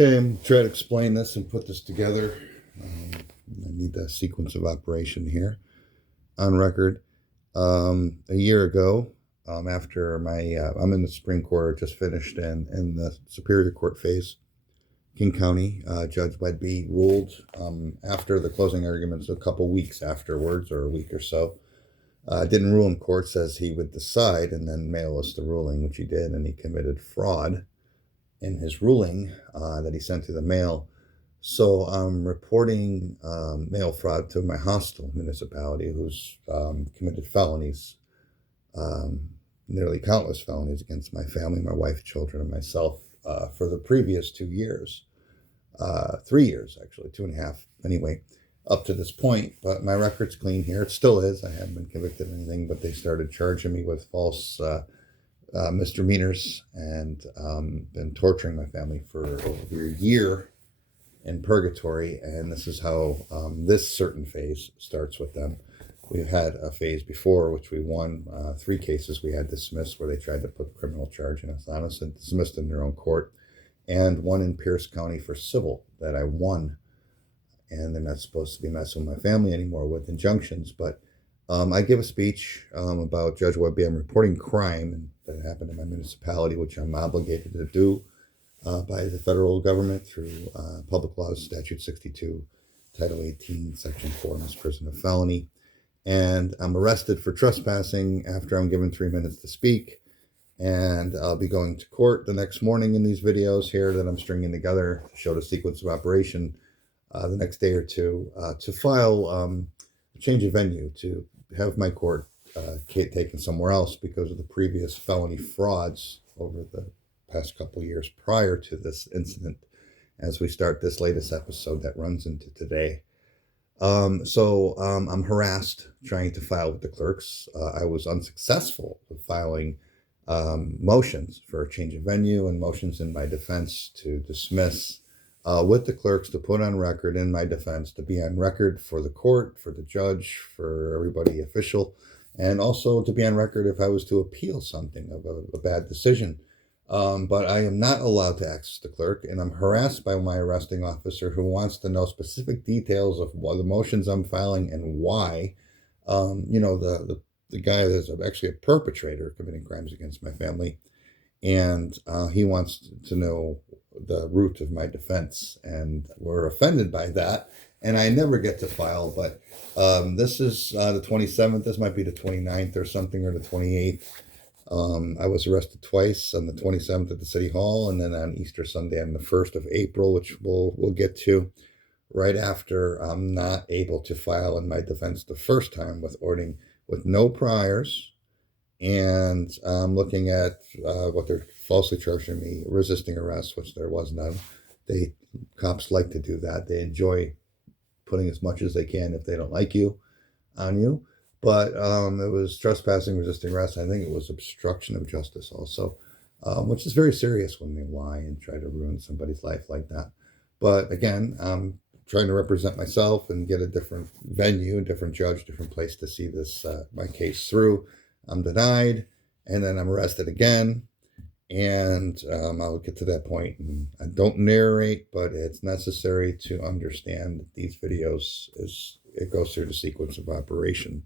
Okay, I'm going to try to explain this and put this together. I need the sequence of operation here on record. A year ago, after I'm in the Supreme Court, just finished in the Superior Court phase, King County, Judge Wedby ruled after the closing arguments a couple weeks afterwards, or a week or so. Didn't rule in court, says he would decide and then mail us the ruling, which he did, and he committed fraud in his ruling that he sent through the mail. So I'm reporting mail fraud to my hostile municipality, who's committed felonies, nearly countless felonies against my family, my wife, children, and myself for the previous 2 years. 3 years, actually, 2.5, anyway, up to this point. But my record's clean here. It still is. I haven't been convicted of anything, but they started charging me with false misdemeanors and been torturing my family for over a year in purgatory. And this is how this certain phase starts with them. We've had a phase before, which we won 3 cases we had dismissed where they tried to put criminal charge in us on us and dismissed in their own court, and one in Pierce County for civil that I won. And they're not supposed to be messing with my family anymore with injunctions. But I give a speech about Judge Webby. I'm reporting crime that happened in my municipality, which I'm obligated to do by the federal government through Public Laws Statute 62, Title 18, Section 4, misprision of felony. And I'm arrested for trespassing after I'm given 3 minutes to speak. And I'll be going to court the next morning in these videos here that I'm stringing together to show the sequence of operation the next day or two to file a change of venue, to have my court taken somewhere else because of the previous felony frauds over the past couple of years prior to this incident, as we start this latest episode that runs into today. So I'm harassed trying to file with the clerks. I was unsuccessful with filing motions for a change of venue and motions in my defense to dismiss with the clerks, to put on record in my defense, to be on record for the court, for the judge, for everybody official, and also to be on record if I was to appeal something of a bad decision. But I am not allowed to access the clerk, and I'm harassed by my arresting officer who wants to know specific details of the motions I'm filing and why. The guy that's actually a perpetrator committing crimes against my family, and he wants to know the root of my defense, and we're offended by that, and I never get to file. But this is the 27th. This might be the 29th or something, or the 28th. I was arrested twice, on the 27th at the City Hall, and then on Easter Sunday on the 1st of April, which we'll get to, right after I'm not able to file in my defense the first time with Orting, with no priors. And I'm looking at what they're falsely charging me, resisting arrest, which there was none. Cops like to do that. They enjoy putting as much as they can, if they don't like you, on you. But it was trespassing, resisting arrest. I think it was obstruction of justice also, which is very serious when they lie and try to ruin somebody's life like that. But again, I'm trying to represent myself and get a different venue, different judge, different place to see this my case through. I'm denied, and then I'm arrested again, and I'll get to that point. And I don't narrate, but it's necessary to understand these videos as it goes through the sequence of operation.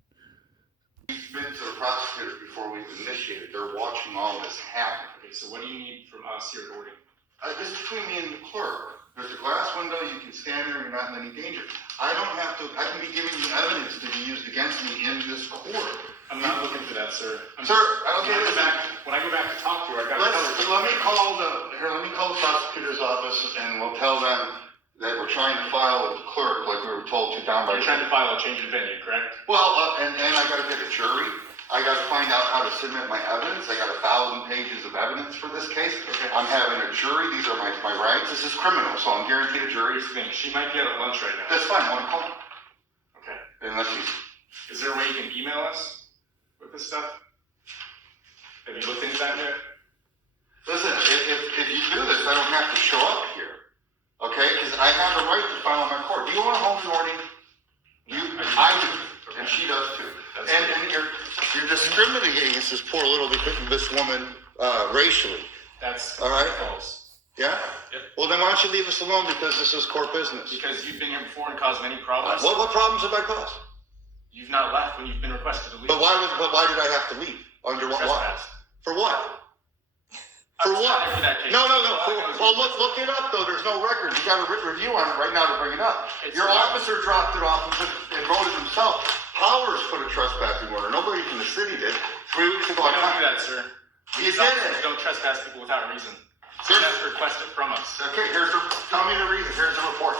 We've been to the prosecutors before we've initiated. They're watching all this happen. Okay, so what do you need from us here at Orting? This is between me and the clerk. There's a glass window. You can stand there. You're not in any danger. I don't have to. I can be giving you evidence to be used against me in this court. I'm not looking for that, sir. Sir, okay. When I go back to talk to her, I got to let me call the prosecutor's office, and we'll tell them that we're trying to file with the clerk, like we were told to down by. You're trying to file a change of venue, correct? Well, and I got to get a jury. I got to find out how to submit my evidence. I got 1,000 pages of evidence for this case. Okay. I'm having a jury. These are my rights. This is criminal, so I'm guaranteed a jury. Here's the thing. She might be out at lunch right now. That's fine. I want to call. Okay. Unless you. Is there a way you can email us with this stuff? Have you looked into that yet? Listen, if you do this, I don't have to show up here. Okay? Because I have a right to file in my court. Do you want a home warning? I do. Okay. And she does too. And you're discriminating against this poor little this woman racially. That's all right. False. Yeah? Yep. Well, then why don't you leave us alone because this is court business? Because you've been here before and caused many problems. What problems have I caused? You've not left when you've been requested to leave. But why did I have to leave? Under what? Trespass. For what? For I'm what? sorry for that case. No. All I know is Well, look it up though. There's no record. You got a written review on it right now to bring it up. It's Your not. officer dropped it off and wrote it himself. Powers put a trespassing order. Nobody from the city did. 3 weeks ago, We don't do that, sir. You These did officers it. don't trespass people without reason. Sir? You have to request it from us. Okay, tell me the reason. Here's the report.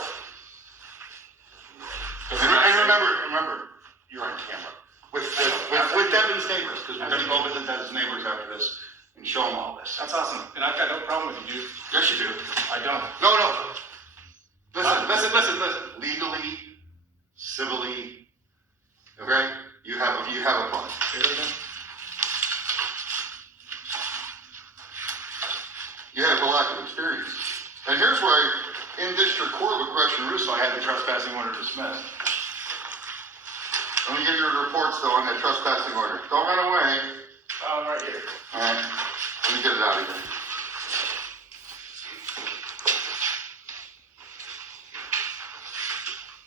Because And remember, you're on camera with Devin's neighbors because we're going to go visit Devin's neighbors after this and show them all this. That's awesome. And I've got no problem with you, dude. Yes, you do. I don't. No. Listen. Legally, civilly, okay? You have a problem. Say that again? You have a lack of experience. And here's why, in district court with Gretchen Russo, I had the trespassing order dismissed. Let me give you the reports, though, on that trespassing order. Don't run away. Oh, right here. All right. Let me get it out of here.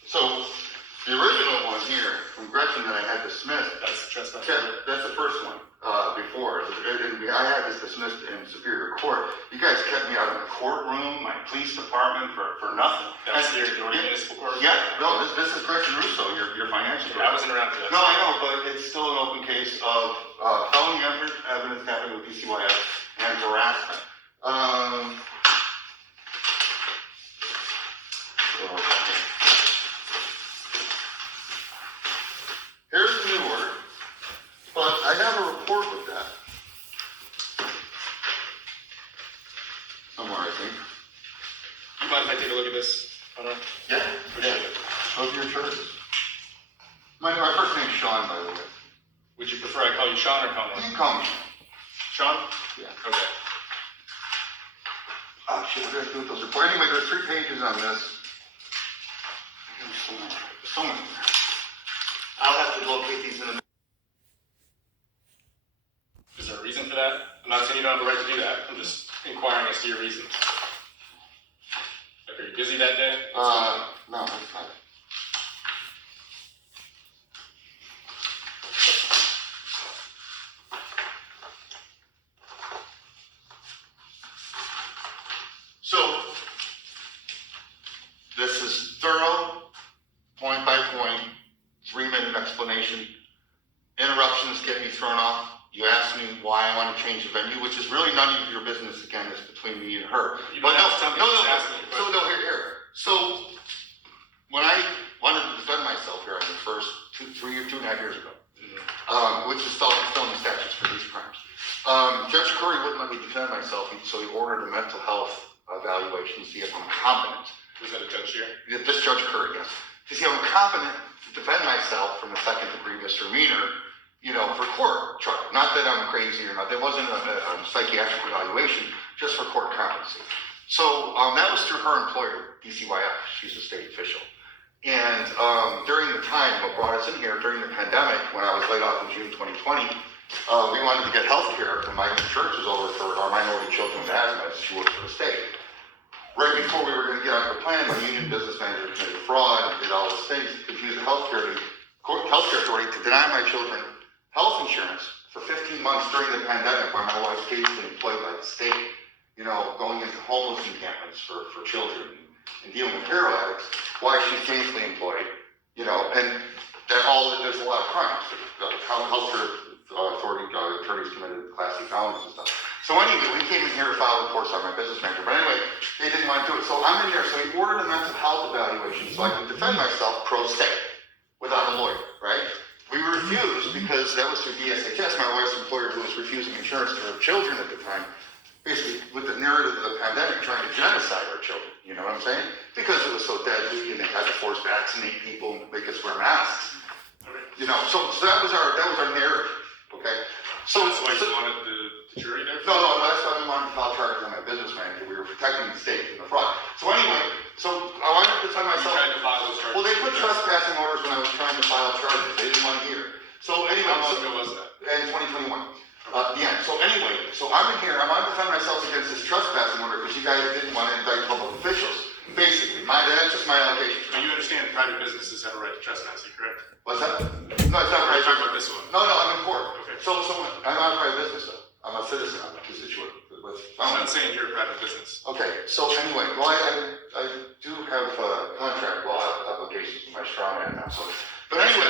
So, the original one here from Gretchen that I had dismissed, That's the trespass. that's the first one before. I had this dismissed in Superior Court. You guys kept me out of the courtroom, my police department for nothing. That's the Orting Municipal Court. Yeah, no, this is Gretchen Russo, your financial Yeah, I wasn't around for that. No, I know, but it's still an open case of felony evidence happening with DCYF and harassment. Here's the new order, but I have a report with that. Somewhere, I think. You mind if I take a look at this, Hunter? Yeah. Appreciate it. Of your charges. My first name's Sean, by the way. Would you prefer I call you Sean or You Conlon? can call me Sean. Sean? Yeah. Okay. Oh, shit, what did I do with those reports? Anyway, there's 3 pages on this. There's so many. I'll have to locate these in a minute. Is there a reason for that? I'm not saying you don't have the right to do that. I'm just inquiring as to your reasons. Like, are you busy that day? No, that's fine. So, this is thorough, point by point, 3-minute explanation. Interruptions get me thrown off. You ask me why I want to change the venue, which is really none of your business. Again, it's between me and her. You But don't have to tell me, just ask me. So no, here. So when I wanted to defend myself here on the first 2.5 years ago, which is felony statutes for these crimes, Judge Curry wouldn't let me defend myself, so he ordered a mental health evaluation to see if I'm competent. Was that a judge here? This Judge Curry, yes. To see if I'm competent to defend myself from a second-degree misdemeanor, for court trial. Not that I'm crazy or not. There wasn't a psychiatric evaluation, just for court competency. So that was through her employer, DCYF. She's a state official. And during the time, what brought us in here, during the pandemic, when I was laid off in June 2020, we wanted to get health care when my church was over for our minority children with asthma. She worked for the state. Right before we were going to get on the plan, my union business manager committed fraud and did all these things, confused the healthcare authority to deny my children health insurance for 15 months during the pandemic when my wife's gainfully employed by the state, going into homeless encampments for children and dealing with hero addicts, why she's gainfully employed, and there's a lot of crimes. The healthcare authority attorneys committed Class C felonies and stuff. So anyway, we came in here to file reports on my business manager. But anyway, they didn't want to do it. So I'm in there. So he ordered a mental health evaluation so I can defend myself pro se without a lawyer, right? We refused because that was through DSHS, my wife's employer, who was refusing insurance to her children at the time, basically with the narrative of the pandemic trying to genocide our children. You know what I'm saying? Because it was so deadly and they had to force vaccinate people and make us wear masks. So that was our narrative. Okay. So That's why you wanted the jury there? No, that's why we wanted to file charges on my business manager. We were protecting the state from the fraud. So anyway, I wanted to defend myself. You tried to file those charges? Well, they put trespassing orders when I was trying to file charges. They didn't want to hear. So anyway. How long ago was that? In 2021. Yeah, so anyway, so I'm in here, I want to defend myself against this trespassing order because you guys didn't want to indict public officials. Basically, that's just my allegation. But you understand private businesses have a right to trespass, you correct? What's that? No, it's not Are right. you talking about this one? No, I'm in court. Okay. So I'm not a private business though. I'm a citizen, I'm a constituent. I'm not saying you're a private business. Okay, so anyway, well, I do have contract law applications for my strong man now, so. But anyway,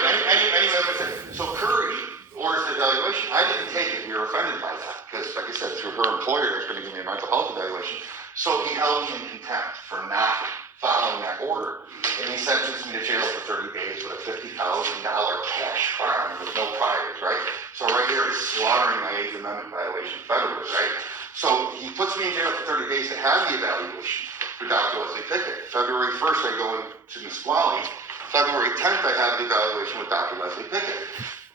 so Curry orders the evaluation. I didn't take it, we were offended by that, because like I said, through her employer, was gonna give me a mental health evaluation. So he held me in contempt for not following that order. And he sentenced me to jail for 30 days with a $50,000 cash fine with no priors, right? So right here is slaughtering my 8th Amendment violation federally, right? So he puts me in jail for 30 days to have the evaluation for Dr. Leslie Pickett. February 1st, I go into Nisqually. February 10th, I have the evaluation with Dr. Leslie Pickett.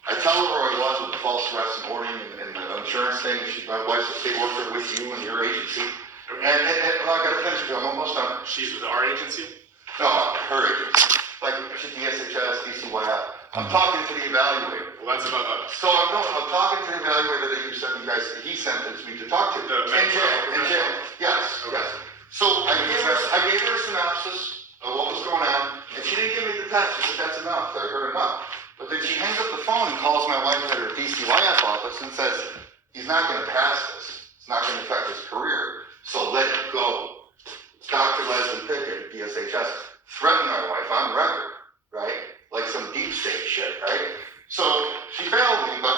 I tell her where I was with the false arrest and Orting and the insurance thing. My wife's a state worker with you and your agency. And well, I gotta finish because I'm almost done. She's with our agency? No, her agency. Like DSHS, DCYF. I'm talking to the evaluator. Well, that's about us. So I'm talking to the evaluator that he sentenced me to talk to. In jail. Yes. So I gave her a synopsis of what was going on, and she didn't give me the test. She said that's enough. I heard enough. But then she hangs up the phone and calls my wife at her DCYF office and says, he's not going to pass this. It's not going to affect his career. So let it go. Dr. Leslie Pickett, DSHS, threatened my wife on record, right? Like some deep state shit, right? So she failed me, but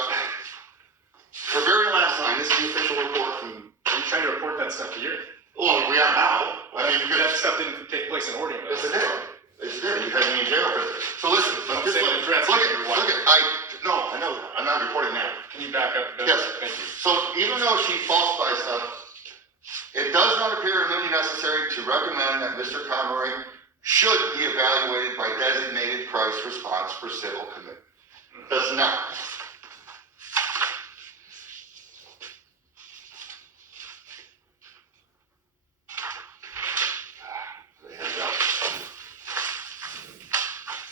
her very last line, this is the official report from. Are you trying to report that stuff here? Well, we are now. I mean, that stuff didn't take place in Orting. Yes, it did. Yes, it did. You had me in jail for it. So listen, no, I know that. I'm not reporting that. Can you back up? Yes. Thank you. So even though she falsified stuff, it does not appear really necessary to recommend that Mr. Conroy should be evaluated by designated price response for civil commitment. Does not.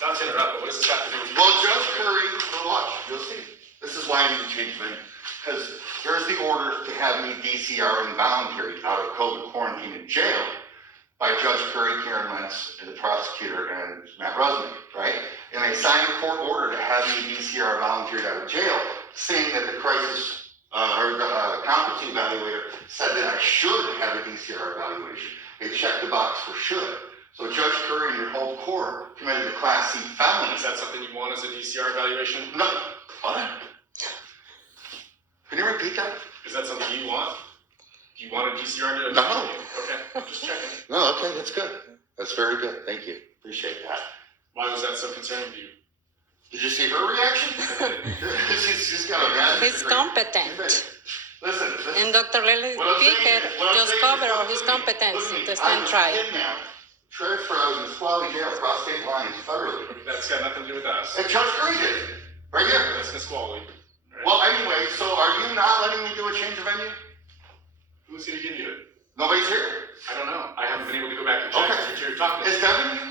Not to interrupt, but what does this have to do with you? Well, Judge Curry, watch, you'll see. This is why I need to change my name. Because here's the order to have me DCR involuntary out of COVID quarantine in jail by Judge Curry, Karen Lentz, and the prosecutor, and Matt Rusnick, right? And they signed a court order to have me DCR volunteered out of jail, saying that the crisis or the competency evaluator said that I should have a DCR evaluation. They checked the box for should. So Judge Curry and your whole court committed a Class C felony. Is that something you want as a DCR evaluation? No. What? Can you repeat that? Is that something you want? Do you want a DCR to? No. Okay, I'm just checking. No, okay, that's good. That's very good. Thank you. Appreciate that. Why was that so concerning to you? Did you see her reaction? she's got a bad. He's competent. Listen. And Dr. Leslie Pickett just covered all his competency to stand trial. Transferred out of the Nisqually jail across state lines federally. That's got nothing to do with us. And Judge Curry did it. Right here. That's Nisqually. Right? Well, anyway, so are you not letting me do a change of venue? Who's going to give you it? Nobody's here. I don't know. I haven't been able to go back and check. Okay. You're talking to. Is Devin here?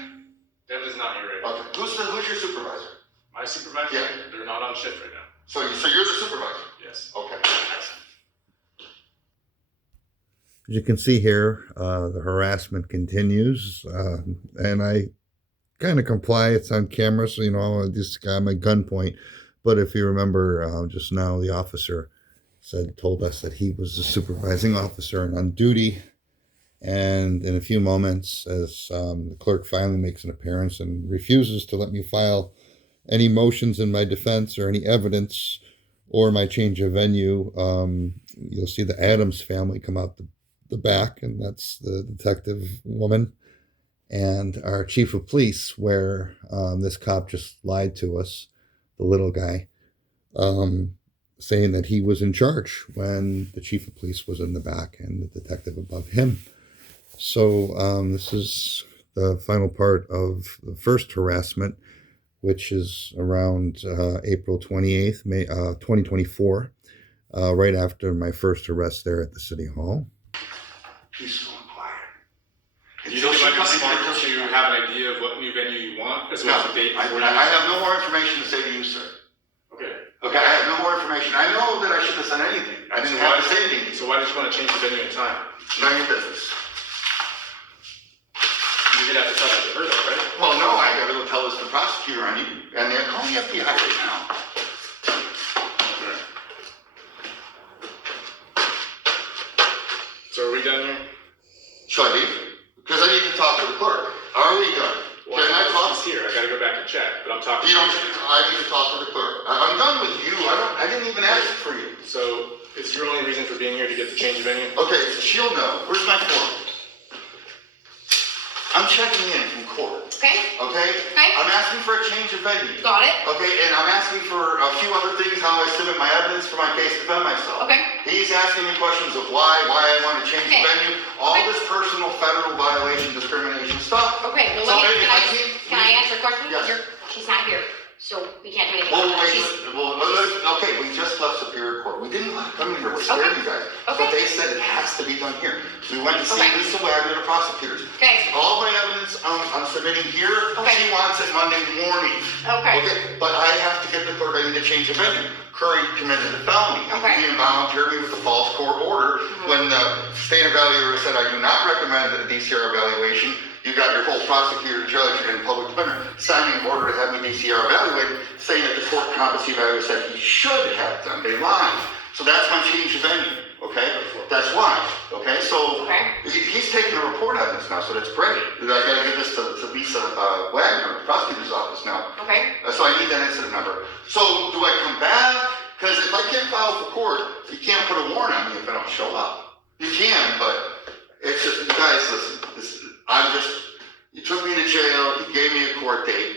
Devin is not here right now. Okay. Who's your supervisor? My supervisor? Yeah. They're not on shift right now. So you're the supervisor? Yes. Okay. As you can see here, the harassment continues, and I kind of comply. It's on camera, so this guy at my gunpoint. But if you remember, just now the officer told us that he was the supervising officer and on duty. And in a few moments, as the clerk finally makes an appearance and refuses to let me file any motions in my defense or any evidence or my change of venue, you'll see the Adams family come out the back, and that's the detective woman and our chief of police, where this cop just lied to us, the little guy, saying that he was in charge when the chief of police was in the back and the detective above him. So this is the final part of the first harassment, which is around April 28th, May 2024, right after my first arrest there at the city hall. Peaceful and quiet. Do you think it might be smart to have an idea of what new venue you want, as well as the date? I have no more information to say to you, sir. Okay. Okay, I have no more information. I know that I shouldn't have said anything. I didn't have to say anything. So why did you want to change the venue and time? None of your business. You did have to tell that to her though, right? Well, no, I gotta go tell this to the prosecutor on you, and they're calling the FBI right now. So are we done here? Should I leave? Because I need to talk to the clerk. Are we done? Well, Can I talk? she's here. I gotta go back and check, but I'm talking. You don't, I need to talk to the clerk. I'm done with you. I didn't even ask for you. So is your only reason for being here to get the change of venue? Okay, she'll know. Where's my form? I'm checking in from court. Okay, Okay? Okay. I'm asking for a change of venue. got it. Okay, and I'm asking for a few other things, how I submit my evidence for my case to defend myself. Okay. He's asking me questions of why I want to change Okay. the venue, all Okay. this personal federal violation, discrimination stuff. Okay, well, So let me, if can I answer a question? Yes. She's not here, so we can't do anything. Well, about that. wait, She's- okay, we just left Superior Court. We didn't let it come in here, we're scared of you guys. Okay. But they said it has to be done here. We went to see Okay. Lisa Wagner, the prosecutors. Okay, All my evidence I'm submitting here, Okay. she wants it Monday morning. okay, Okay, but I have to get the court ready to change the venue. Curry committed a felony. Okay. He involuntarily with a false court order. When the state evaluator said, I do not recommend a DCR evaluation, you got your whole prosecutor, judge, and public defender signing an order to have me DCR evaluated, saying that the court competency evaluator said he should have done. They lied. So that's my change of venue, okay? That's why, okay? So Okay. he's taking a report on this now, so that's great. I gotta give this to Lisa Wagner, the prosecutor's office now. okay. So I need that incident number. So do I come back? Because if I can't file for court, you can't put a warrant on me if I don't show up. You can, but it's just, you guys, listen, you took me to jail, you gave me a court date.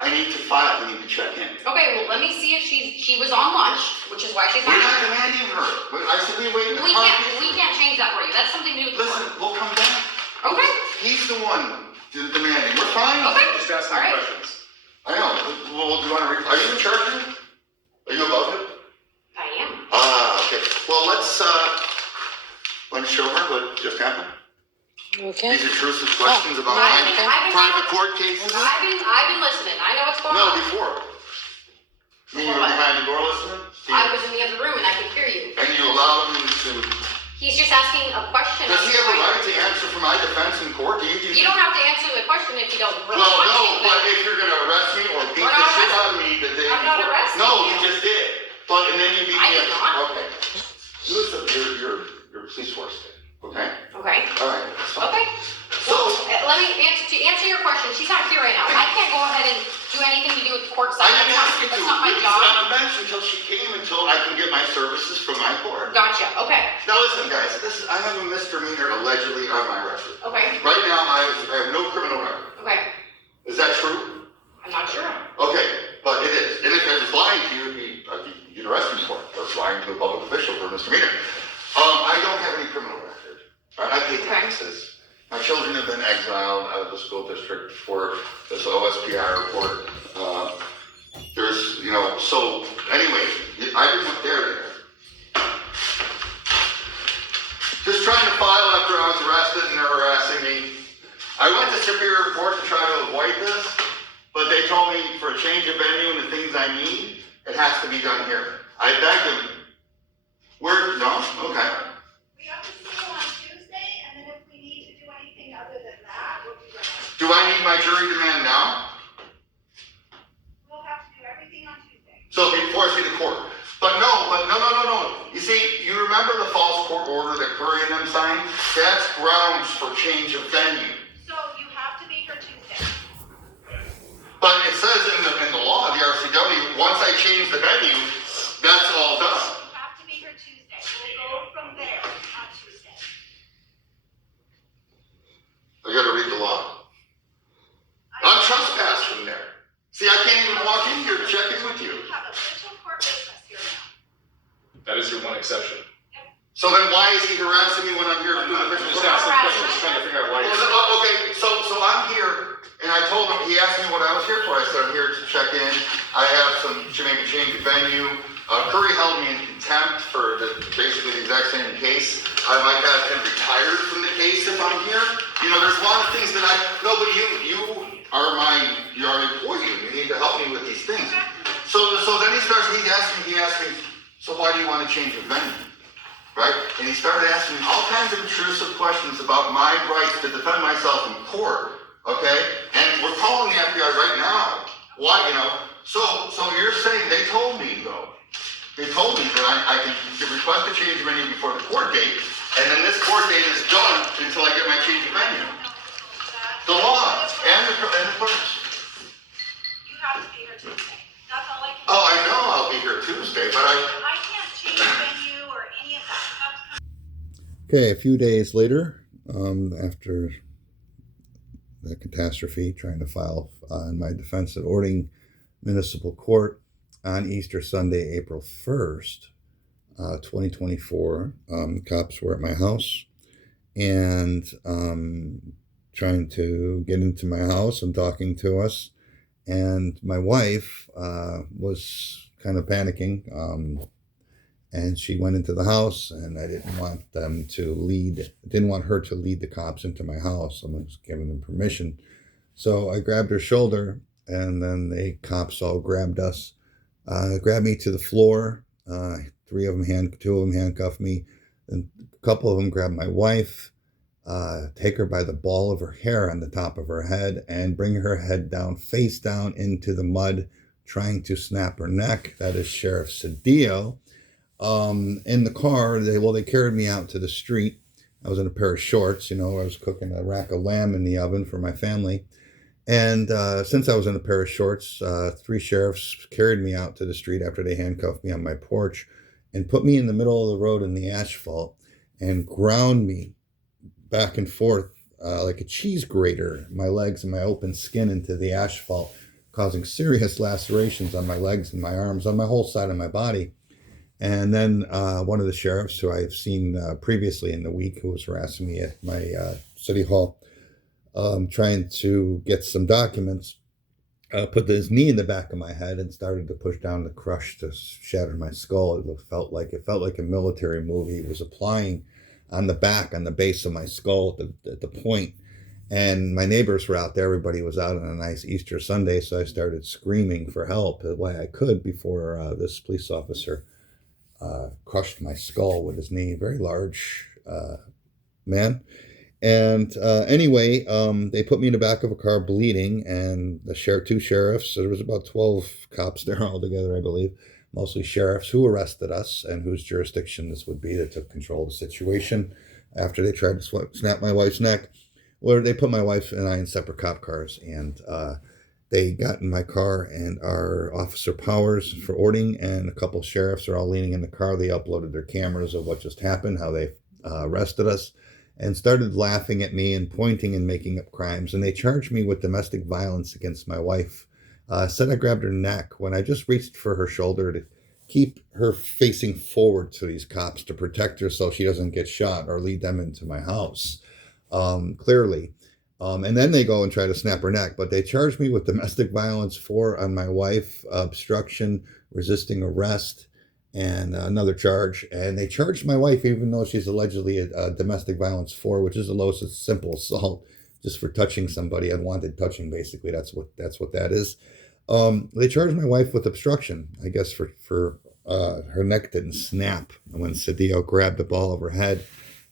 I need to file, we need to check in. Okay, well, let me see if she was on lunch, which is why she's We're not not here. demanding her. I said we wait in the We car. can't change that for you. That's something to do with the Listen, court. we'll come back. Okay, He's the one demanding. We're fine. okay. Just ask All me right. questions. I know. Well, do you want to, are you in charge of it? Are you above it? I am. Okay. Well, let's show her what just happened. Okay. These intrusive questions about I've my been- private court cases? I've been listening. I know what's going No, on. before. You were What? behind the door listening? I was in the other room and I could hear you. And you allowed him to... He's just asking a question. Does he have a right to answer for my defense in court? Do you do You don't have to answer the question if you don't really Well, want no, to. but if you're gonna arrest me or beat We're the not shit arresting- out of me the day I'm not before- arresting No, you. you just did. But, and then you beat I me did up. not. Okay. Listen, you're police force thing, okay? Okay, All right, that's fine. okay. So, Let me answer your question. She's not here right now. I can't go ahead and do anything to do with the court I side. didn't ask you to. That's not my It's job. on a bench until she came, until I can get my services from my court. Gotcha, okay, Now listen, guys, I have a misdemeanor allegedly on my record. okay, Right now, I have no criminal record. okay. Is that true? I'm not sure. Okay, but it is. And if I was lying to you, you'd arrest me for it. Or lying to a public official for a misdemeanor. I don't have any criminal record. I pay taxes. My children have been exiled out of the school district for this OSPI report. There's, so anyway, I didn't look there. Just trying to file after I was arrested and they're harassing me. I went to Superior Court to try to avoid this, but they told me for a change of venue and the things I need, it has to be done here. I begged them. No? Okay. We have to see you on Tuesday, and then if we need to do anything other than that, we'll do that. Do I need my jury demand now? We'll have to do everything on Tuesday. So if you force me to court. But no. You see, you remember the false court order that Curry and them signed? That's grounds for change of venue. So you have to be here Tuesday. But it says in the law, the RCW, once I change the venue, that's all done. You have to be here Tuesday. We'll go from there on Tuesday. I gotta read the law. I'm trespassing there. See, I can't even walk in here to check in with you. We have official court business here now. That is your one exception. So then why is he harassing me when I'm here to do the I'm official just court? asking questions, just trying to figure out why you're. Okay, so I'm here, and I told him, he asked me what I was here for. I said, I'm here to check in. I have should maybe change the venue. Curry held me in contempt for basically the exact same case. I might have him retired from the case if I'm here. There's a lot of things that no, but you are an employee. You need to help me with these things. Go back to the So then he asked me, so why do you want to change your venue? Right? And he started asking me all kinds of intrusive questions about my rights to defend myself in court. Okay? And we're calling the FBI right now. Why, So you're saying they told me though. They told me that I can request a change of venue before the court date, and then this court date is done until I get my change of venue. The law and the courts. You have to be here Tuesday. That's all I can. Oh, I know I'll be here Tuesday, but I can't change venue or any of that. Okay, a few days later, after the catastrophe, trying to file in my defense at Orting Municipal Court on Easter Sunday, April 1st, 2024, cops were at my house and trying to get into my house and talking to us. And my wife was kind of panicking. And she went into the house, and I didn't want her to lead the cops into my house. I was giving them permission. So I grabbed her shoulder, and then the cops all grabbed me to the floor. Two of them handcuffed me. And a couple of them grabbed my wife, take her by the ball of her hair on the top of her head, and bring her head down, face down into the mud, trying to snap her neck. That is Sheriff Cedillo. In the car, they carried me out to the street. I was in a pair of shorts, I was cooking a rack of lamb in the oven for my family. And since I was in a pair of shorts, 3 sheriffs carried me out to the street after they handcuffed me on my porch and put me in the middle of the road in the asphalt and ground me back and forth like a cheese grater, my legs and my open skin into the asphalt, causing serious lacerations on my legs and my arms, on my whole side of my body. And then one of the sheriffs who I've seen previously in the week, who was harassing me at my city hall, trying to get some documents, put his knee in the back of my head and started to push down the crush to shatter my skull. It felt like a military move. He was applying on the base of my skull at the point. And my neighbors were out there. Everybody was out on a nice Easter Sunday, so I started screaming for help the way I could before this police officer crushed my skull with his knee. Very large man. And anyway, they put me in the back of a car bleeding, and two sheriffs, so there was about 12 cops there altogether, I believe, mostly sheriffs, who arrested us and whose jurisdiction this would be, that took control of the situation after they tried to snap my wife's neck. Well, they put my wife and I in separate cop cars, and they got in my car, and our Officer Powers for Orting and a couple sheriffs are all leaning in the car. They uploaded their cameras of what just happened, how they arrested us, and started laughing at me and pointing and making up crimes. And they charged me with domestic violence against my wife. Said I grabbed her neck when I just reached for her shoulder to keep her facing forward to these cops to protect her so she doesn't get shot or lead them into my house, clearly. And then they go and try to snap her neck. But they charged me with domestic violence on my wife, obstruction, resisting arrest, and another charge. And they charged my wife, even though she's allegedly a domestic violence 4, which is the lowest simple assault, just for touching somebody, unwanted touching, basically. That's what that is. They charged my wife with obstruction, I guess, for her neck didn't snap when Cedillo grabbed the ball of her head.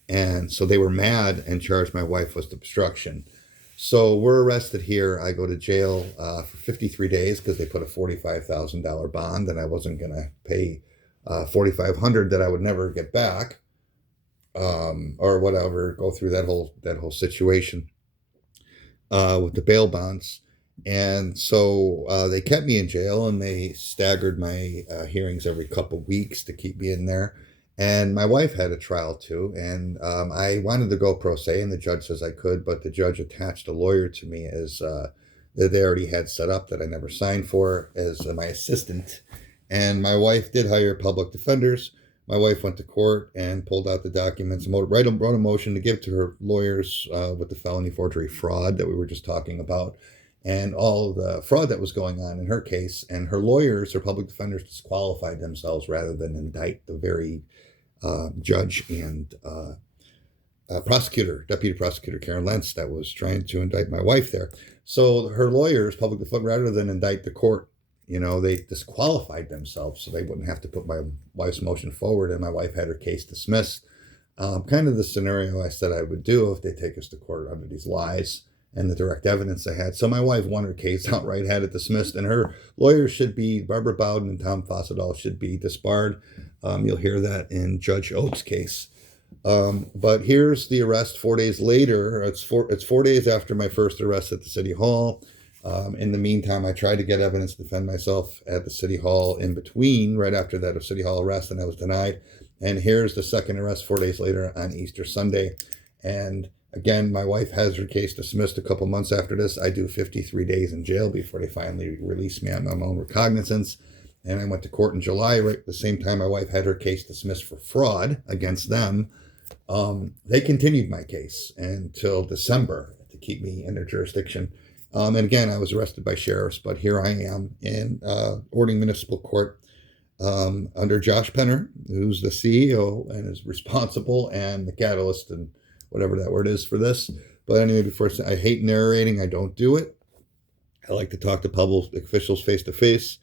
And so they were mad and charged my wife with obstruction. So we're arrested here. I go to jail for 53 days because they put a $45,000 bond, and I wasn't going to pay $4,500 that I would never get back, or whatever. Go through that whole situation with the bail bonds, and so they kept me in jail, and they staggered my hearings every couple weeks to keep me in there. And my wife had a trial too, and I wanted to go pro se, and the judge says I could, but the judge attached a lawyer to me as that they already had set up, that I never signed for, as my assistant. And my wife did hire public defenders. My wife went to court and pulled out the documents, wrote a motion to give to her lawyers with the felony forgery fraud that we were just talking about, and all the fraud that was going on in her case. And her lawyers, her public defenders, disqualified themselves rather than indict the very judge and deputy prosecutor Karen Lentz, that was trying to indict my wife there. So her lawyers, public defender, rather than indict the court They disqualified themselves so they wouldn't have to put my wife's motion forward, and my wife had her case dismissed. Kind of the scenario I said I would do if they take us to court under these lies and the direct evidence I had. So my wife won her case outright, had it dismissed, and her lawyers should be, Barbara Bowden and Tom Fossidall, should be disbarred. You'll hear that in Judge Oak's case. But here's the arrest 4 days later. It's 4 days after my first arrest at the city hall. In the meantime, I tried to get evidence to defend myself at the city hall in between, right after that of city hall arrest, and I was denied. And here's the second arrest 4 days later on Easter Sunday. And again, my wife has her case dismissed a couple months after this. I do 53 days in jail before they finally release me on my own recognizance. And I went to court in July, right at the same time my wife had her case dismissed for fraud against them. They continued my case until December to keep me in their jurisdiction. And again, I was arrested by sheriffs, but here I am in Orting Municipal Court under Josh Penner, who's the CEO and is responsible and the catalyst and whatever that word is for this. But anyway, I hate narrating. I don't do it. I like to talk to public officials face to face.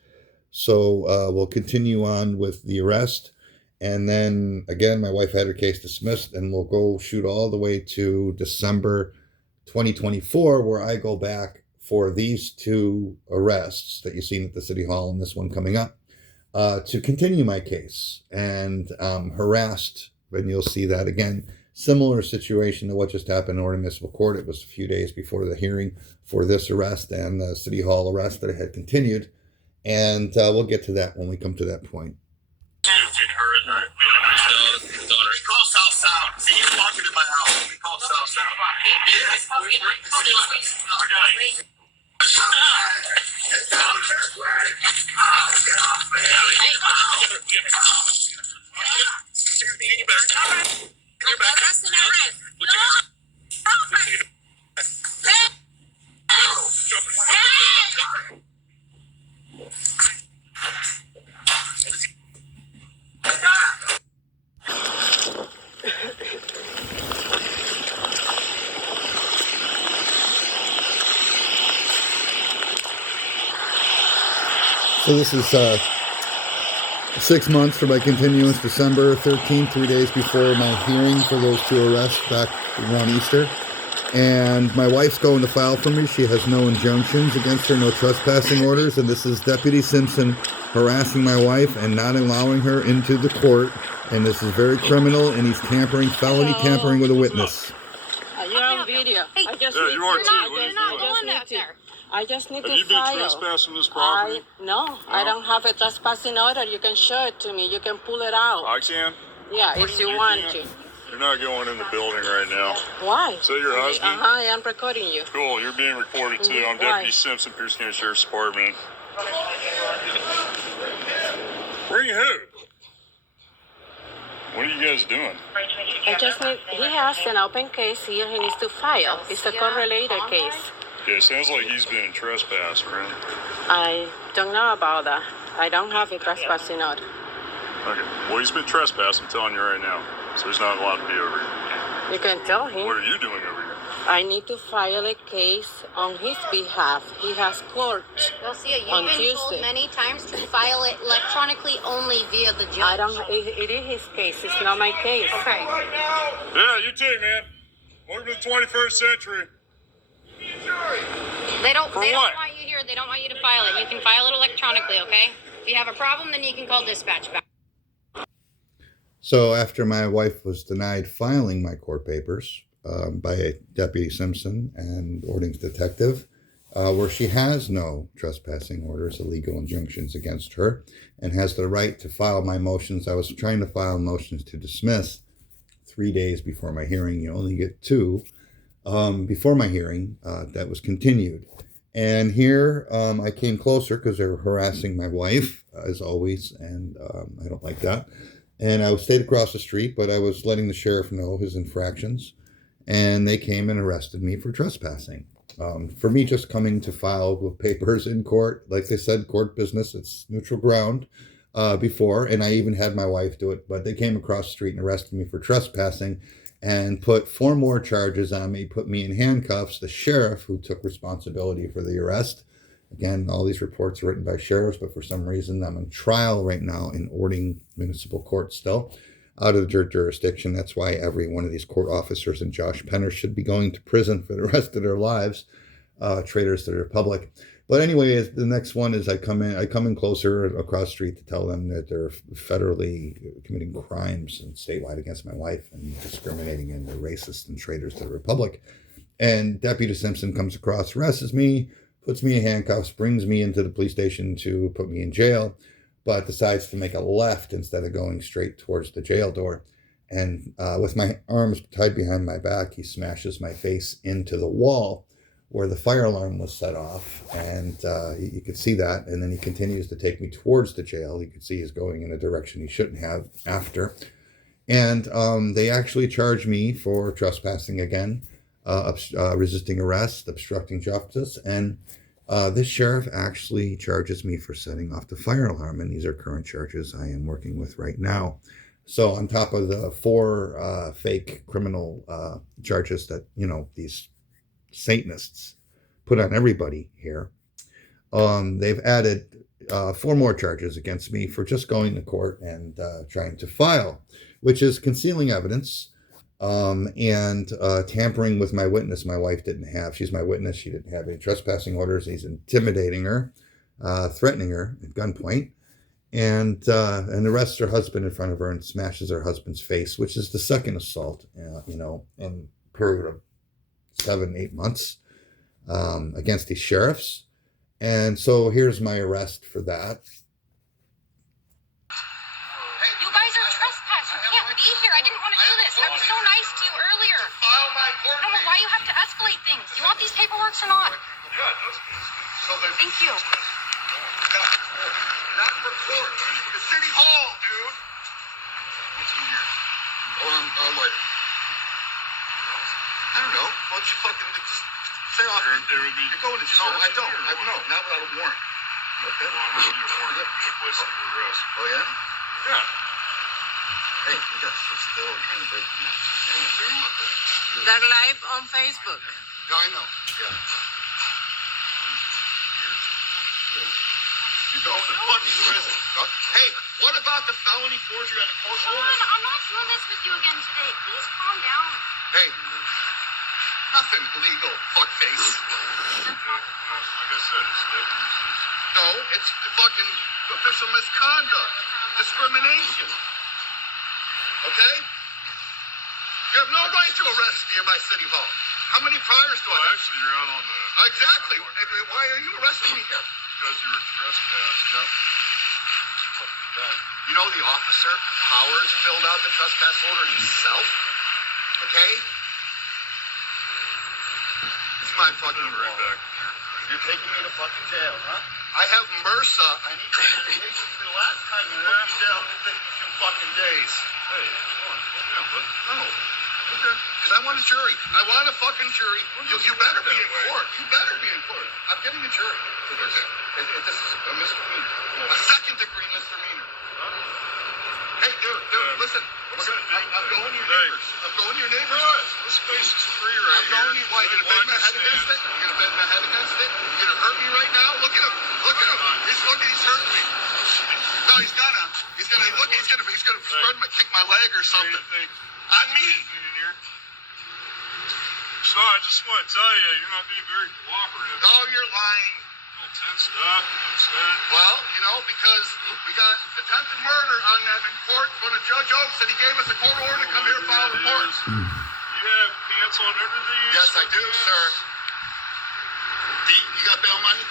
So we'll continue on with the arrest. And then again, my wife had her case dismissed, and we'll go shoot all the way to December 2024, where I go back for these two arrests that you've seen at the city hall and this one coming up to continue my case and harassed. And you'll see that again. Similar situation to what just happened in Orting Municipal Court. It was a few days before the hearing for this arrest and the city hall arrest that I had continued. And we'll get to that when we come to that point. We call South Sound. See, he's walking in my house. We call South Sound. Yes, it's down this way. Oh, get off me. So this is 6 months for my continuance, December 13th, 3 days before my hearing for those two arrests back around Easter. And my wife's going to file for me. She has no injunctions against her, no trespassing orders. And this is Deputy Simpson harassing my wife and not allowing her into the court. And this is very criminal, and he's felony tampering with a witness. You're on video. Hey, I just Yeah, need you are to- too. I What are you just- doing? I just Going need back to- there. I just need Have to you been file. trespassing this property? No, I don't have a trespassing order. You can show it to me. You can pull it out. I can. Yeah, if you want to. You're not going in the building right now. Why? Is that your husband? I am recording you. Cool, you're being recorded too. I'm Why? Deputy Simpson, Pierce County Sheriff's Department. Bring who? What are you guys doing? I just need, he has an open case here he needs to file. It's a correlated case. Yeah, it sounds like he's been trespassed, right? I don't know about that. I don't have a trespassing order. Okay. Well, he's been trespassed, I'm telling you right now. So he's not allowed to be over here. You can tell him. What are you doing over here? I need to file a case on his behalf. He has court. Garcia, you've On been Tuesday. told many times to file it electronically only via the judge. I don't, it is his case. It's not my case. Okay. Yeah, you too, man. Welcome to the 21st century. They don't For want what? you here. They don't want you to file it. You can file it electronically, okay? If you have a problem, then you can call dispatch back. So after my wife was denied filing my court papers by Deputy Simpson and Orting's detective, where she has no trespassing orders, illegal injunctions against her, and has the right to file my motions. I was trying to file motions to dismiss 3 days before my hearing. You only get two. Before my hearing, that was continued. And here I came closer because they were harassing my wife, as always, and I don't like that. And I stayed across the street, but I was letting the sheriff know his infractions, and they came and arrested me for trespassing. For me just coming to file with papers in court, like they said, court business, it's neutral ground before, and I even had my wife do it, but they came across the street and arrested me for trespassing and put 4 more charges on me, put me in handcuffs. The sheriff, who took responsibility for the arrest, Again, all these reports are written by sheriffs, but for some reason I'm on trial right now in Orting Municipal Court still, out of the jurisdiction. That's why every one of these court officers and Josh Penner should be going to prison for the rest of their lives, traitors to the Republic. But anyway, the next one is I come in closer across the street to tell them that they're federally committing crimes and statewide against my wife and discriminating, and they're racist and traitors to the Republic. And Deputy Simpson comes across, arrests me, puts me in handcuffs, brings me into the police station to put me in jail, but decides to make a left instead of going straight towards the jail door. And with my arms tied behind my back, he smashes my face into the wall where the fire alarm was set off. And you could see that. And then he continues to take me towards the jail. You could see he's going in a direction he shouldn't have after. And they actually charge me for trespassing again, resisting arrest, obstructing justice, and this sheriff actually charges me for setting off the fire alarm, and these are current charges I am working with right now. So on top of the 4 fake criminal charges that, these Satanists put on everybody here, they've added 4 more charges against me for just going to court and trying to file, which is concealing evidence, and tampering with my witness my wife didn't have. She's my witness. She didn't have any trespassing orders. He's intimidating her, threatening her at gunpoint, and arrests her husband in front of her and smashes her husband's face, which is the second assault, in a period of 7-8 months against these sheriffs. And so here's my arrest for that. You guys are trespassing. You can't be here. I didn't want to do this. I was so nice to you earlier. File my court I don't know why you have to escalate things. Do you want these paperworks or not? Yeah, so there's Thank you. not for court. The city hall, dude. What's in here? Like, I don't know. Why don't you fucking just stay off? You're going to jail. No, I don't. No, not without a warrant. Okay? Well, I'm going to need a warrant. Get a place under arrest. Oh, yeah? Yeah. Hey, we got to sit still and trying to break the neck. They're live on Facebook. Yeah, I know. Yeah. You're going to fucking prison. Hey, what about the felony forgery on the court Sean, order? I'm not doing this with you again today. Please calm down. Hey, nothing illegal, fuckface. Like I said, no, it's fucking official misconduct, discrimination. Okay? You have no right to arrest me in my city hall. How many priors do I have? Actually, you're out on the... Exactly. Why are you arresting me here? Because you were trespassing. No. You know the officer, Powers, filled out the trespass order himself? Okay? It's my fucking right back. You're taking me to fucking jail, huh? I have MRSA. I need communication for the last time you put me down for 52 fucking days. Hey, come on. No. Okay. Because I want a jury. I want a fucking jury. You better be in court. You better be in court. I'm getting a jury for this. This is a misdemeanor. A second-degree misdemeanor. Hey, dude, listen. I'm going to your neighbors. I'm going to your neighbors. This space is free right here. I'm going to... Why, you going to bang my head against it? You going to bang my head against it? You going to hurt me right now? Look at him. Look at him. He's hurting me. No, he's gonna. He's gonna kick my leg or something. On me. Sean, I just want to tell you, you're not being very cooperative. Oh, you're lying. Tensed up, upset. Well, because we got attempted murder on them in court in front of Judge Oaks, and he gave us a court order to come here and file reports. You have pants on everything? Yes, I do, sir. You got bail money?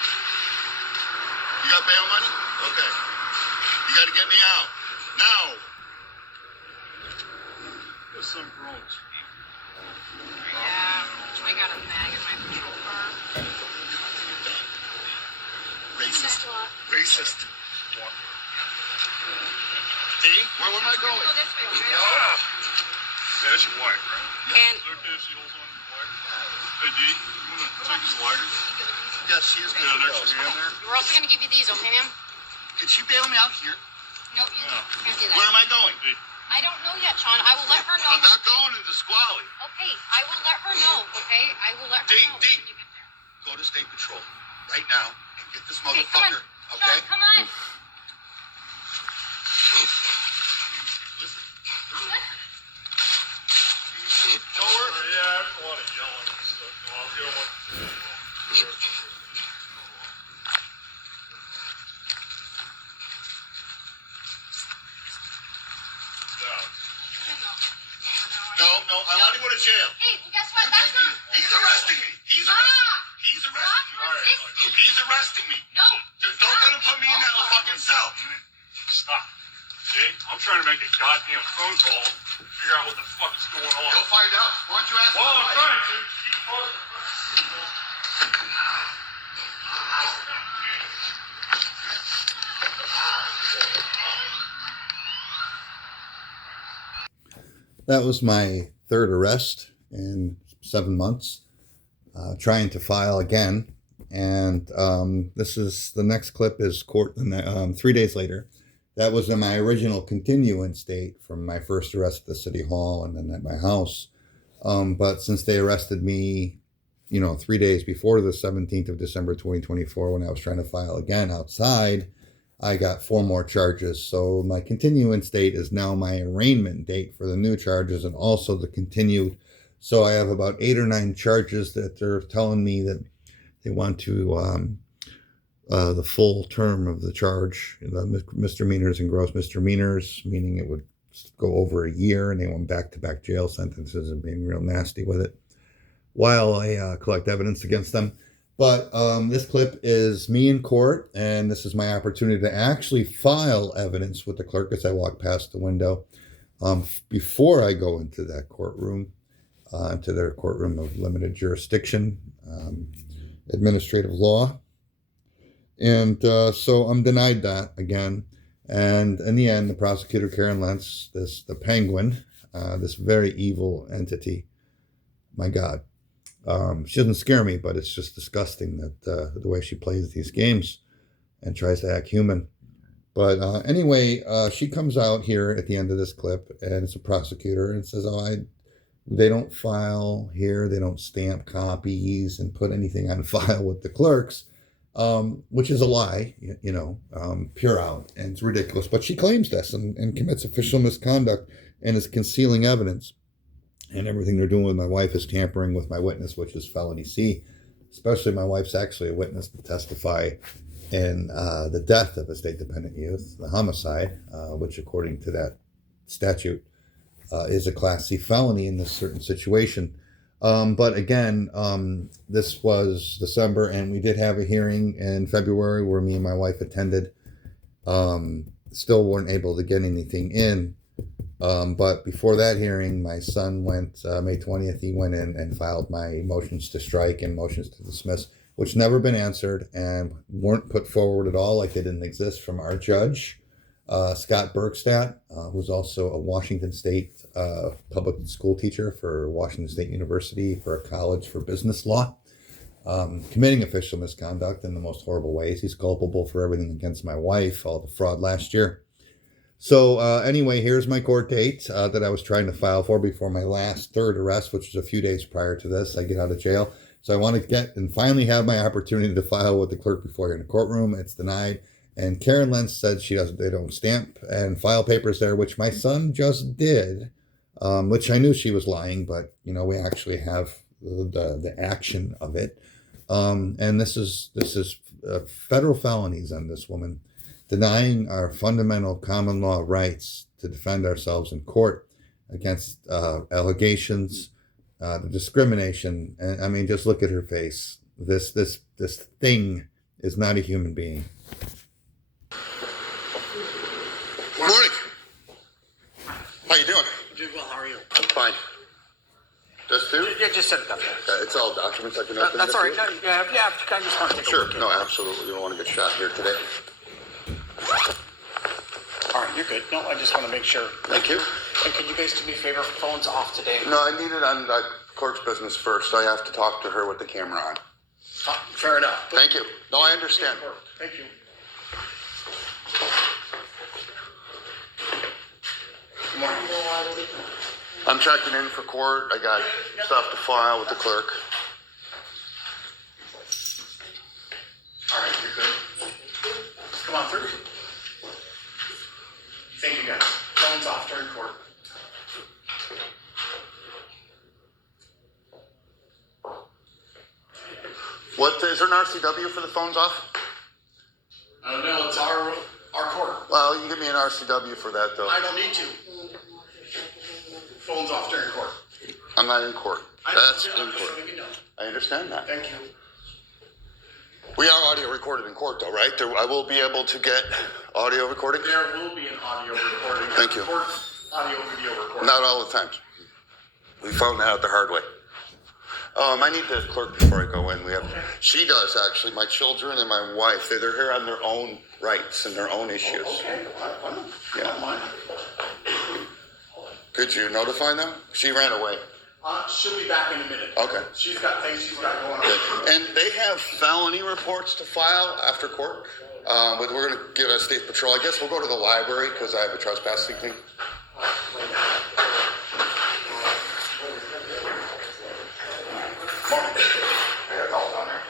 You got bail money? Okay. You got to get me out. Now. There's some groans. Yeah, I got a bag in my patrol car. Racist. D, where am I going? Go this way, okay? Yeah, that's your wife, right? And Is it okay if she holds on to your wife? Hey, D, you want to take a slider? Yes, she is. Yeah, next to me in there. We're also going to give you these, okay, ma'am? Can she bail me out here? No, you can't do that. Where am I going? D. I don't know yet, Sean. I will let her know. I'm not going into Squally. Okay, I will let her know, okay? I will let her know D. when you get there. Go to State Patrol right now and Get this Okay, come on. motherfucker, okay? Sean, come on. Listen. Yeah, I don't want to yell and stuff. No, I'll get one. No, I want to go to jail. Hey, well, guess what? That's not. He's arresting me. He's arresting me. He's arresting me. No. Don't let him put me in that fucking cell. Stop. See? I'm trying to make a goddamn phone call to figure out what the fuck is going on. You'll find out. Why don't you ask Well, my I'm wife? trying to. Keep talking. That was my third arrest in 7 months, trying to file again. And this is the next clip is court 3 days later. That was in my original continuance date from my first arrest at the city hall and then at my house. But since they arrested me, 3 days before the 17th of December, 2024, when I was trying to file again outside, I got 4 more charges. So my continuance date is now my arraignment date for the new charges and also the continued. So I have about 8 or 9 charges that they're telling me that they want to the full term of the charge, the misdemeanors and gross misdemeanors, meaning it would go over a year, and they want back-to-back jail sentences and being real nasty with it while I collect evidence against them. But this clip is me in court, and this is my opportunity to actually file evidence with the clerk as I walk past the window before I go into that courtroom, into their courtroom of limited jurisdiction, administrative law. And so I'm denied that again. And in the end, the prosecutor, Karen Lentz, the penguin, this very evil entity, my God, she doesn't scare me, but it's just disgusting that the way she plays these games and tries to act human. But anyway, she comes out here at the end of this clip, and it's a prosecutor, and says, they don't file here, they don't stamp copies and put anything on file with the clerks, which is a lie, pure out, and it's ridiculous. But she claims this and commits official misconduct and is concealing evidence. And everything they're doing with my wife is tampering with my witness, which is felony C. Especially my wife's actually a witness to testify in the death of a state-dependent youth, the homicide, which according to that statute is a Class C felony in this certain situation. But again, this was December, and we did have a hearing in February where me and my wife attended. Still weren't able to get anything in. But before that hearing, my son went, May 20th, he went in and filed my motions to strike and motions to dismiss, which never been answered and weren't put forward at all, like they didn't exist, from our judge, Scott Bergstadt, who's also a Washington State public school teacher for Washington State University for a college for business law, committing official misconduct in the most horrible ways. He's culpable for everything against my wife, all the fraud last year. So anyway, here's my court date that I was trying to file for before my last third arrest, which was a few days prior to this. I get out of jail. So I want to get and finally have my opportunity to file with the clerk before you're in the courtroom. It's denied. And Karen Lentz said they don't stamp and file papers there, which my son just did, which I knew she was lying, but, we actually have the action of it. And this is federal felonies on this woman, denying our fundamental common law rights to defend ourselves in court against allegations, the discrimination. And I mean, just look at her face. This thing is not a human being. Good morning. How you doing? Doing well, how are you? I'm fine. Just two? Yeah, just set it up there. It's all documents I can open. That's all right. No, yeah, I just want to take a Sure. look at No, it. absolutely. You don't want to get shot here today. All right, you're good. No, I just want to make sure. Thank you. And can you guys do me a favor? Phone's off today. No, I need it on clerk's business first. I have to talk to her with the camera on. Fair enough. Thank you. No, I understand. Thank you. Good morning. I'm checking in for court. I got stuff to file with the clerk. All right, you're good. Come on through. Thank you, guys. Phones off during court. What, is there an RCW for the phones off? I don't know, it's our court. Well, you can give me an RCW for that, though. I don't need to. Phones off during court. I'm not in court. That's in I'm just court. letting you know. I understand that. Thank you. We are audio recorded in court, though, right? I will be able to get audio recording? There will be an audio recording. Thank you. Court audio video recording. Not all the time. We found that out the hard way. I need the clerk before I go in. She does, actually. My children and my wife, they're here on their own rights and their own issues. Okay, I don't mind. Could you notify them? She ran away. She'll be back in a minute. Okay. She's got things she's got going on. Good. And they have felony reports to file after court. But we're going to get a state patrol. I guess we'll go to the library because I have a trespassing thing.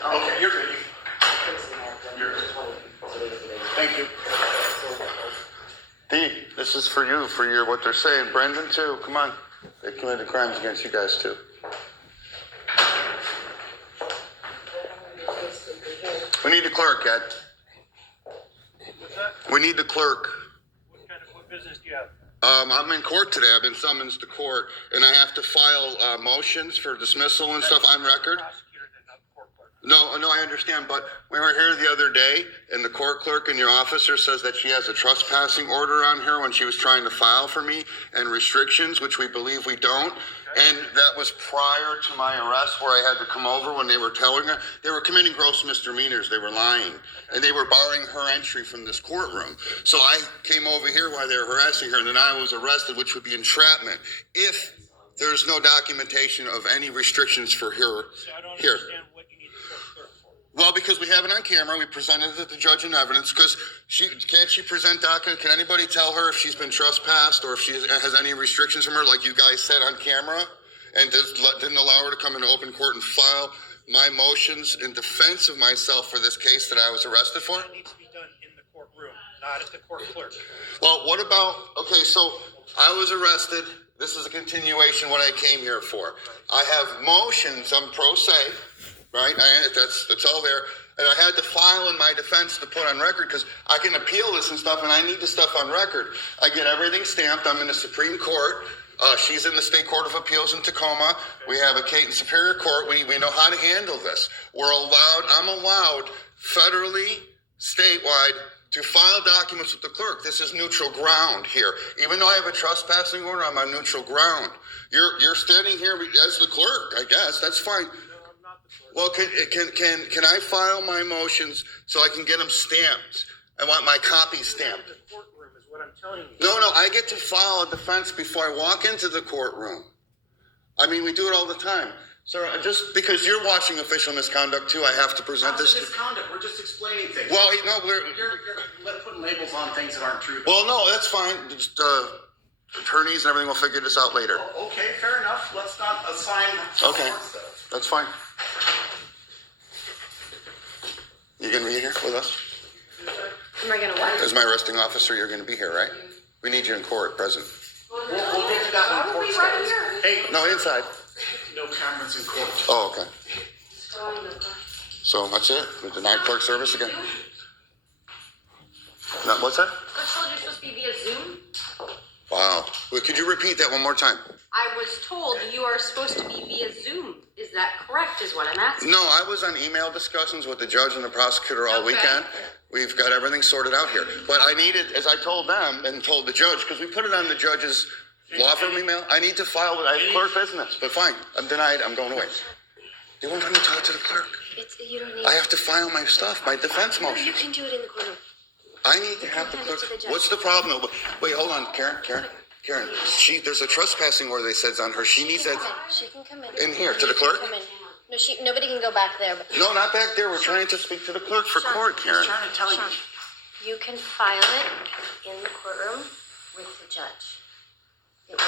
Okay, you're good. You're good. Thank you. Dee, this is for you, for what they're saying. Brendan, too. Come on. They committed crimes against you guys, too. We need the clerk, Ed. We need the clerk. What business do you have? I'm in court today. I've been summoned to court, and I have to file motions for dismissal and stuff on record. No, I understand, but we were here the other day, and the court clerk and your officer says that she has a trespassing order on her when she was trying to file for me, and restrictions, which we believe we don't. And that was prior to my arrest, where I had to come over when they were telling her. They were committing gross misdemeanors. They were lying, and they were barring her entry from this courtroom. So I came over here while they were harassing her, and then I was arrested, which would be entrapment. If there's no documentation of any restrictions for her So I don't here. understand what you need the clerk for. Well, because we have it on camera, we presented it to the judge in evidence. Because can't she present documents? Can anybody tell her if she's been trespassed or if she has any restrictions from her, like you guys said on camera, and didn't allow her to come into open court and file my motions in defense of myself for this case that I was arrested for? That needs to be done in the courtroom, not at the court clerk. Well, what about? Okay, so I was arrested. This is a continuation what I came here for. I have motions. I'm pro se. Right, that's all there, and I had to file in my defense to put on record because I can appeal this and stuff, and I need the stuff on record. I get everything stamped. I'm in the Supreme Court. She's in the State Court of Appeals in Tacoma. We have a case in Superior Court. We know how to handle this. I'm allowed federally, statewide, to file documents with the clerk. This is neutral ground here. Even though I have a trespassing order, I'm on neutral ground. You're standing here as the clerk, I guess. That's fine. Well, can I file my motions so I can get them stamped? I want my copies stamped. The courtroom is what I'm telling you. No, I get to file a defense before I walk into the courtroom. I mean, we do it all the time. Sir, just because you're watching official misconduct too, I have to present Not this to... misconduct. We're just explaining things. Well, no, You're putting labels on things that aren't true. Well, no, that's fine. Just, attorneys and everything will figure this out later. Okay, fair enough. Let's not assign... Okay, that's fine. You gonna be here with us? Am I gonna what? As my arresting officer, you're gonna be here, right? We need you in court, present. We'll get to that when court starts. Hey, No, inside. no cameras in court. Oh, okay. So that's it? We denied clerk service again? No, what's that? I was told you're supposed to be via Zoom. Wow. Wait, could you repeat that one more time? I was told you are supposed to be via Zoom. Is that correct, is what I'm asking? No, I was on email discussions with the judge and the prosecutor all Okay. weekend. We've got everything sorted out here. But I needed, as I told them and told the judge, because we put it on the judge's law firm email, I need to file with, I have clerk business. But fine, I'm denied, I'm going away. You won't let me talk to the clerk. You don't need. I have to file my stuff, my defense motion. You can do it in the courtroom. I need to have the hand it clerk. to the judge. What's the problem? Wait, hold on, Karen. There's a trespassing order they said's on her. She needs that. She can come in. In here, to the clerk? Come in. No, nobody can go back there. But No, not back there. We're trying to speak to the clerk for court, Karen. Trying to tell you. you can file it in the courtroom with the judge.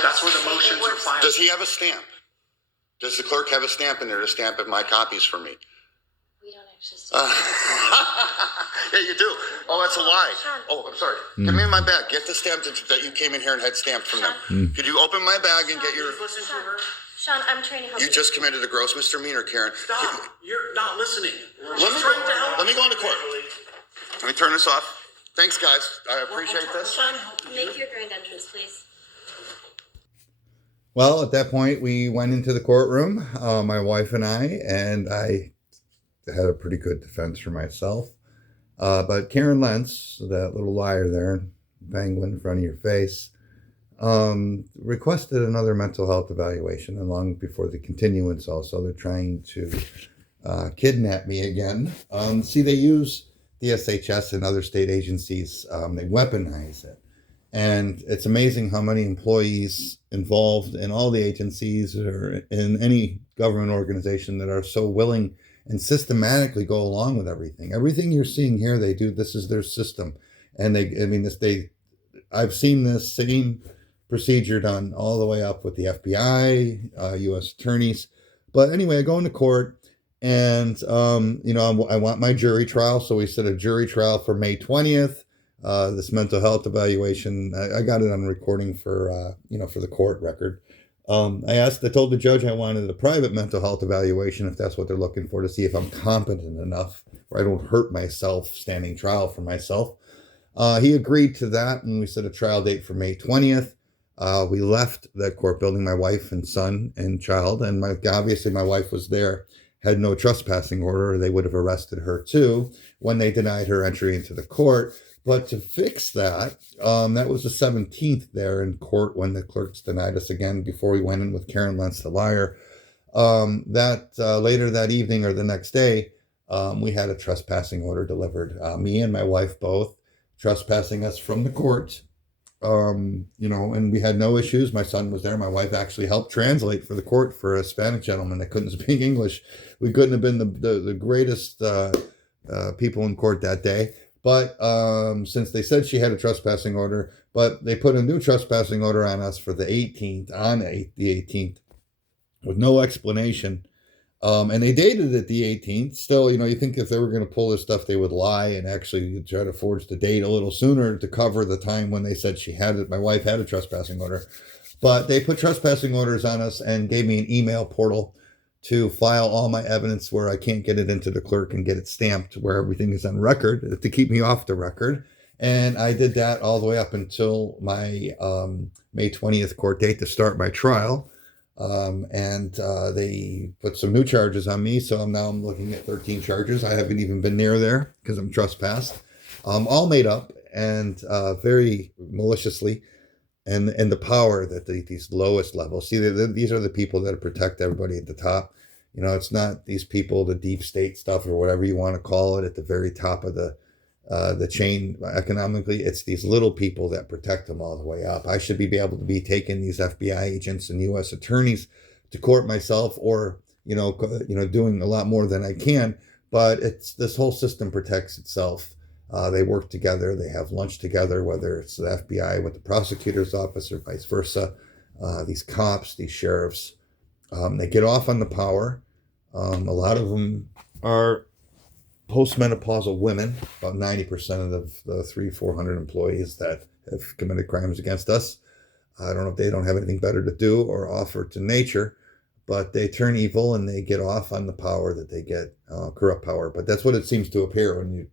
That's where the motions are filed. Does he have a stamp? Does the clerk have a stamp in there to stamp my copies for me? We don't actually. It's just. Yeah, you do. Oh, that's a lie. Sean. Oh, I'm sorry. Give me my bag. Get the stamp that you came in here and had stamped from them. Could you open my bag and get your... Listen to her. Sean, I'm trying to help You just committed a gross misdemeanor, Karen. Stop. You're not listening. Let me, trying to help let me go into court. Let me turn this off. Thanks, guys. I appreciate this. Sean, make your grand entrance, please. Well, at that point, we went into the courtroom, my wife and I had a pretty good defense for myself. But Karen Lentz, that little liar there, penguin in front of your face, requested another mental health evaluation, and long before the continuance also. They're trying to kidnap me again. See, they use the SHS and other state agencies. They weaponize it. And it's amazing how many employees involved in all the agencies or in any government organization that are so willing and systematically go along with everything. Everything you're seeing here, they do. This is their system. And I've seen this same procedure done all the way up with the FBI, U.S. attorneys. But anyway, I go into court and, I want my jury trial. So we set a jury trial for May 20th. This mental health evaluation, I got it on recording for the court record. I told the judge I wanted a private mental health evaluation if that's what they're looking for, to see if I'm competent enough or I don't hurt myself standing trial for myself. He agreed to that, and we set a trial date for May 20th. We left the court building, my wife and son and child, and obviously my wife was there, had no trespassing order, or they would have arrested her too when they denied her entry into the court. But to fix that, that was the 17th there in court when the clerks denied us again before we went in with Karen Lentz, the liar. Later that evening or the next day, we had a trespassing order delivered. Me and my wife both trespassing us from the court. And we had no issues. My son was there. My wife actually helped translate for the court for a Hispanic gentleman that couldn't speak English. We couldn't have been the greatest people in court that day. But since they said she had a trespassing order, but they put a new trespassing order on us for the 18th, the 18th, with no explanation. And they dated it the 18th. Still, you think if they were going to pull this stuff, they would lie and actually try to forge the date a little sooner to cover the time when they said my wife had a trespassing order. But they put trespassing orders on us and gave me an email portal to file all my evidence where I can't get it into the clerk and get it stamped where everything is on record to keep me off the record. And I did that all the way up until my May 20th court date to start my trial. They put some new charges on me. So I'm looking at 13 charges. I haven't even been near there because I'm trespassed. All made up and very maliciously. And the power that these lowest levels, see, these are the people that protect everybody at the top. It's not these people, the deep state stuff or whatever you want to call it, at the very top of the chain economically. It's these little people that protect them all the way up. I should be able to be taking these FBI agents and U.S. attorneys to court myself, or doing a lot more than I can. But this whole system protects itself. They work together. They have lunch together, whether it's the FBI with the prosecutor's office or vice versa. These cops, these sheriffs, they get off on the power. A lot of them are postmenopausal women, about 90% of the 400 employees that have committed crimes against us. I don't know if they don't have anything better to do or offer to nature, but they turn evil and they get off on the power that they get, corrupt power. But that's what it seems to appear when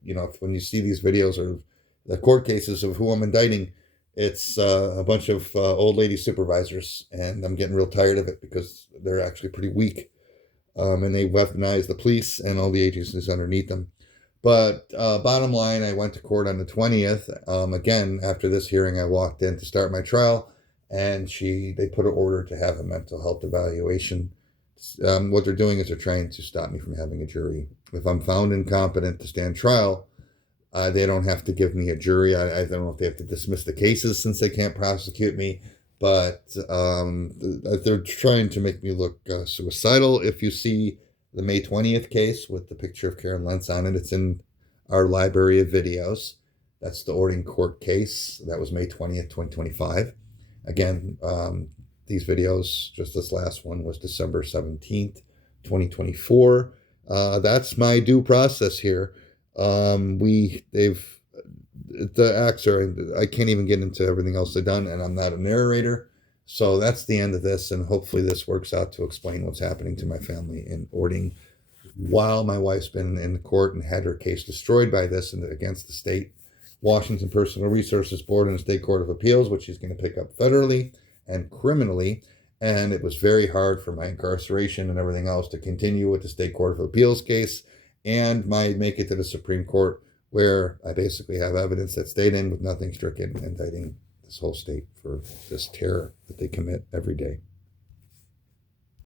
you see these videos or the court cases of who I'm indicting. It's a bunch of old lady supervisors, and I'm getting real tired of it because they're actually pretty weak, and they weaponize the police and all the agencies underneath them. But bottom line, I went to court on the 20th. Again, after this hearing, I walked in to start my trial, and they put an order to have a mental health evaluation. What they're doing is they're trying to stop me from having a jury. If I'm found incompetent to stand trial, they don't have to give me a jury. I don't know if they have to dismiss the cases since they can't prosecute me, but they're trying to make me look suicidal. If you see the May 20th case with the picture of Karen Lentz on it, it's in our library of videos. That's the Orting court case. That was May 20th, 2025. Again, these videos, just this last one was December 17th, 2024. that's my due process here. The acts are, I can't even get into everything else they've done, and I'm not a narrator. So that's the end of this, and hopefully this works out to explain what's happening to my family in Orting while my wife's been in court and had her case destroyed by this and against the state Washington Personal Resources Board and the State Court of Appeals, which she's going to pick up federally and criminally. And it was very hard for my incarceration and everything else to continue with the State Court of Appeals case and make it to the Supreme Court, where I basically have evidence that stayed in with nothing stricken, indicting this whole state for this terror that they commit every day.